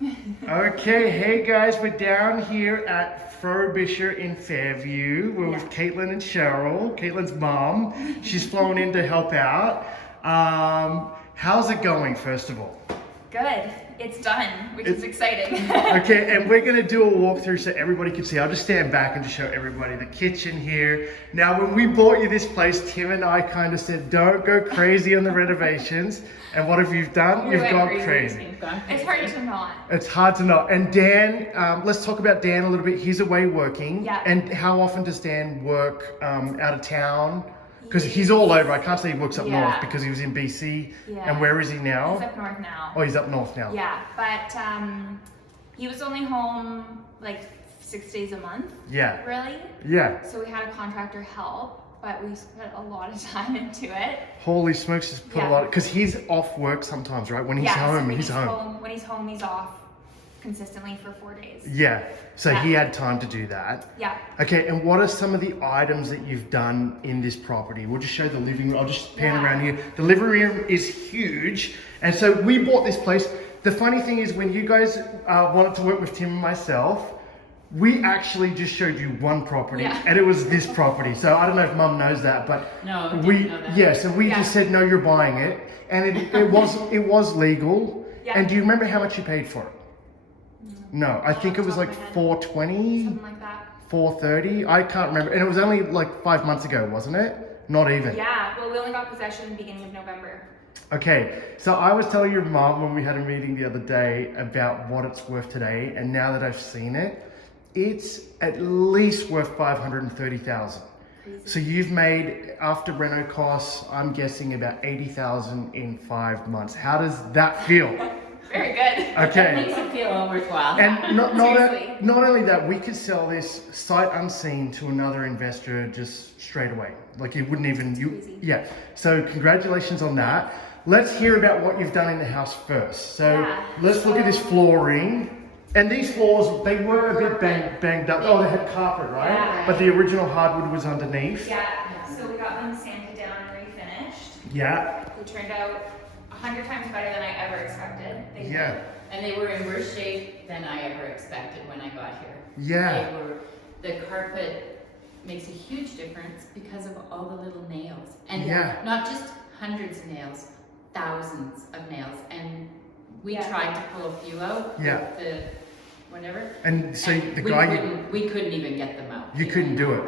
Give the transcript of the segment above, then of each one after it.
Okay, hey guys, we're down here at Frobisher in Fairview. We're with Caitlin and Cheryl, Caitlin's mom. She's flown in to help out. How's it going, first of all? Good. It's done, which is exciting. Okay, and we're going to do a walkthrough so everybody can see. I'll just stand back and just show everybody the kitchen here. Now, when we bought you this place, Tim and I kind of said, don't go crazy on the renovations. And what have you done? You've gone crazy. It's hard to not. It's hard to not. And Dan, let's talk about Dan a little bit. He's away working. Yeah. And how often does Dan work out of town? Because he's all over. I can't say he works up north because he was in BC. Yeah. And where is he now? He's up north now. Oh, he's up north now. Yeah, but he was only home like 6 days a month. Yeah. Really? Yeah. So we had a contractor help, but we spent a lot of time into it. Holy smokes, just put a lot. Because he's off work sometimes, right? When he's home, so he's home. When he's home, he's off consistently for 4 days. Yeah. So he had time to do that. Yeah. Okay, and what are some of the items that you've done in this property? We'll just show the living room. I'll just pan around here. The living room is huge. And so we bought this place. The funny thing is when you guys wanted to work with Tim and myself, we actually just showed you one property and it was this property. So I don't know if Mum knows that, but no, didn't know that. Yeah, so we just said, no, you're buying it. And it was legal. Yeah. And do you remember how much you paid for it? No, I think it was like $420. Something like that. $430. I can't remember. And it was only like 5 months ago, wasn't it? Not even. Yeah, well, we only got possession in the beginning of November. Okay, so I was telling your mom when we had a meeting the other day about what it's worth today, and now that I've seen it, it's at least worth $530,000. So you've made, after reno costs, I'm guessing about $80,000 in 5 months. How does that feel? Very good. Okay. It makes it feel all worthwhile. And not only that, we could sell this sight unseen to another investor just straight away. Like you wouldn't even, yeah. So congratulations on that. Let's hear about what you've done in the house first. So let's look at this flooring. And these floors, they were a bit banged up. Oh, they had carpet, right? Yeah. But the original hardwood was underneath. Yeah, so we got them sanded down and refinished. Yeah. They turned out 100 times better than I ever expected. They did. And they were in worse shape than I ever expected when I got here. Yeah. The carpet makes a huge difference because of all the little nails. And not just hundreds of nails, thousands of nails. And we tried to pull a few out with the whatever. And so we couldn't even get them out. You couldn't do it.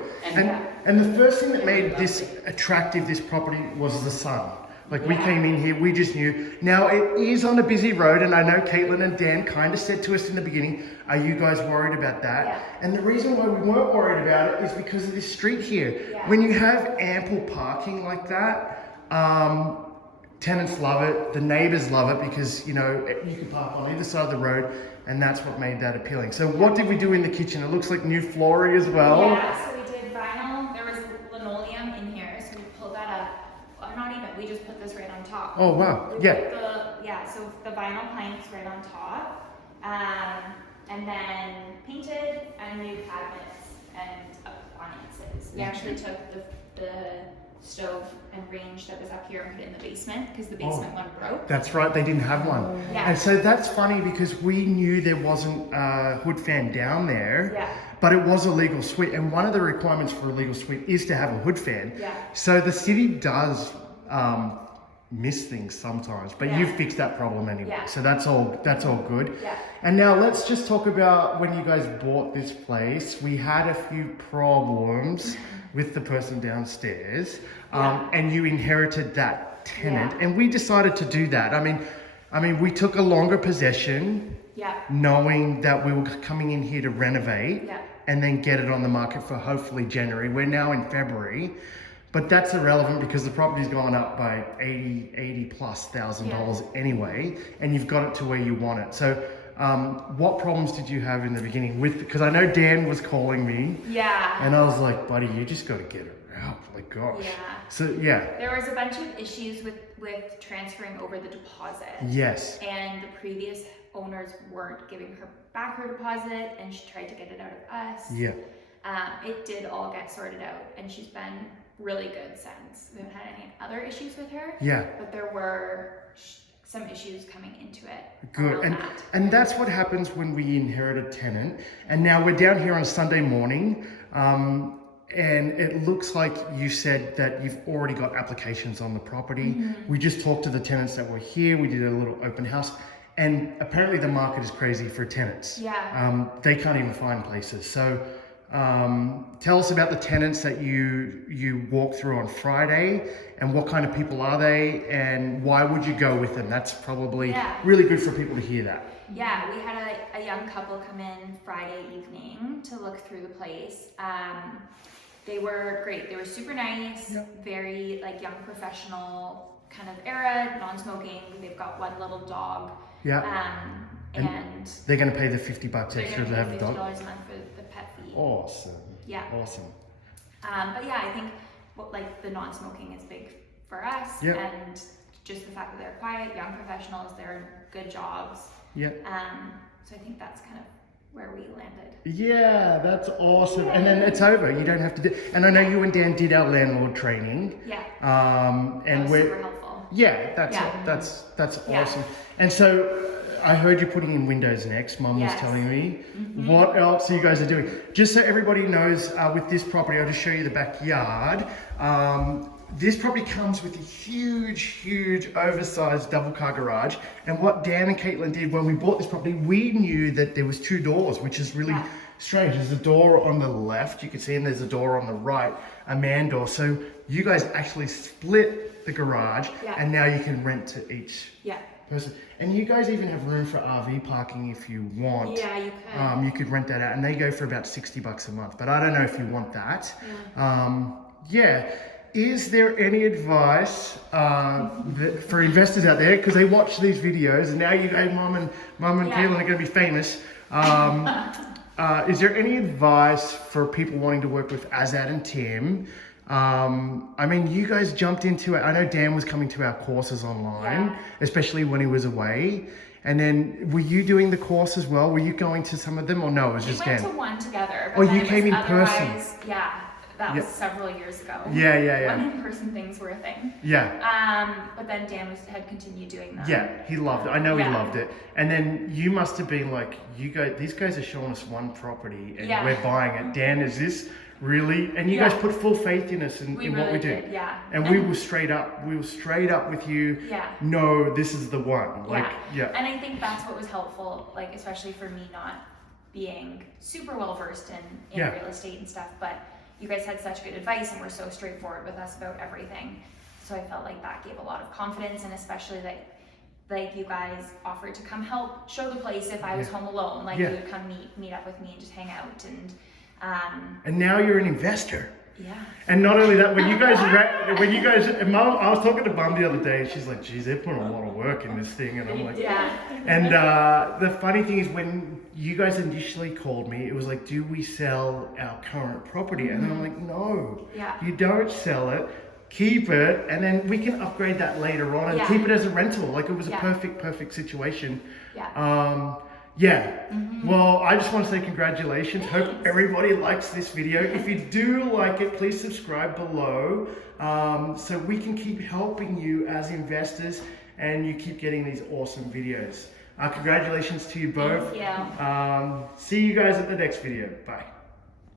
And the first thing that made this attractive, this property, was the sun. Like we came in here, we just knew. Now it is on a busy road, and I know Caitlin and Dan kind of said to us in the beginning, are you guys worried about that? Yeah. And the reason why we weren't worried about it is because of this street here. Yeah. When you have ample parking like that, tenants love it, the neighbors love it because, you know, you can park on either side of the road, and that's what made that appealing. So what did we do in the kitchen? It looks like new flooring as well. Yeah, so we did vinyl. There was linoleum in here, so we pulled that up. Well, not even, we just put this right on top. Oh, wow. So the vinyl planks right on top. And then painted and new cabinets and appliances. We actually took the stove and range that was up here and put it in the basement because the basement one broke. That's right, they didn't have one. Yeah. And so that's funny because we knew there wasn't a hood fan down there. Yeah. But it was a legal suite, and one of the requirements for a legal suite is to have a hood fan. Yeah. So the city does miss things sometimes, but you fixed that problem anyway. Yeah. So that's all good. Yeah. And now let's just talk about when you guys bought this place. We had a few problems with the person downstairs, and you inherited that tenant, and we decided to do that. I mean, we took a longer possession. Knowing that we were coming in here to renovate and then get it on the market for hopefully January. We're now in February, but that's irrelevant because the property's gone up by $80,000+ anyway, and you've got it to where you want it. So what problems did you have in the beginning because I know Dan was calling me. Yeah. And I was like, buddy, you just got to get it out. Like, gosh. Yeah. So, there was a bunch of issues with transferring over the deposit. Yes. And the previous owners weren't giving her back her deposit, and she tried to get it out of us. Yeah. It did all get sorted out, and she's been really good since. We haven't had any other issues with her. Yeah. But there were some issues coming into it. Good, and that's what happens when we inherit a tenant. And now we're down here on Sunday morning, and it looks like you said that you've already got applications on the property. We just talked to the tenants that were here. We did a little open house, and apparently the market is crazy for tenants. They can't even find places. So tell us about the tenants that you walked through on Friday, and what kind of people are they, and why would you go with them? That's probably really good for people to hear that. Yeah, we had a young couple come in Friday evening to look through the place. They were great. They were super nice, very like young professional kind of era, non-smoking. They've got one little dog. And they're going to pay the $50 extra to have a dog. $50 a month for the pet fee. Awesome. Yeah. Awesome. But yeah, I think like the non-smoking is big for us, and just the fact that they're quiet, young professionals, they're good jobs. So I think that's kind of where we landed. Yeah, that's awesome. And then it's over. You don't have to do. And I know you and Dan did our landlord training. And we're super helpful. That's awesome. And so I heard you're putting in windows next. Mum was telling me. What else are you guys are doing? Just so everybody knows, with this property, I'll just show you the backyard. This property comes with a huge, oversized double car garage. And what Dan and Caitlin did when we bought this property, we knew that there was 2 doors, which is really strange. There's a door on the left, you can see, and there's a door on the right, a man door. So you guys actually split the garage, and now you can rent to each person. And you guys even have room for RV parking if you want. Yeah, you could. You could rent that out, and they go for about $60 a month. But I don't know if you want that. Is there any advice for investors out there, because they watch these videos, and now you guys, Mum and Caitlin are going to be famous. Is there any advice for people wanting to work with Azad and Tim? I mean, you guys jumped into it. I know Dan was coming to our courses online, especially when he was away. And then, were you doing the course as well? Were you going to some of them, or no? It was just Dan? We went to one together. But you came in person? Yeah. That was several years ago. Yeah. When in-person things were a thing. But then Dan had continued doing that. Yeah, he loved it. I know he loved it. And then you must have been like, these guys are showing us one property and we're buying it. Dan, is this really? And you guys put full faith in us in what we do. And we were straight up with you. No, this is the one. And I think that's what was helpful, like especially for me not being super well versed in real estate and stuff, but you guys had such good advice and were so straightforward with us about everything. So I felt like that gave a lot of confidence, and especially that like you guys offered to come help show the place if I was home alone. Like you would come meet up with me and just hang out, and now you're an investor. And not only that, when you guys, Mom, I was talking to Mom the other day, and she's like, geez, they're putting a lot of work in this thing. And I'm like, And the funny thing is, when you guys initially called me, it was like, do we sell our current property? And then I'm like, no, you don't sell it. Keep it, and then we can upgrade that later on and keep it as a rental. Like, it was a perfect situation. Well, I just want to say congratulations. Hope everybody likes this video. If you do like it, please subscribe below, so we can keep helping you as investors and you keep getting these awesome videos. Congratulations to you both. Thank you. See you guys at the next video. Bye.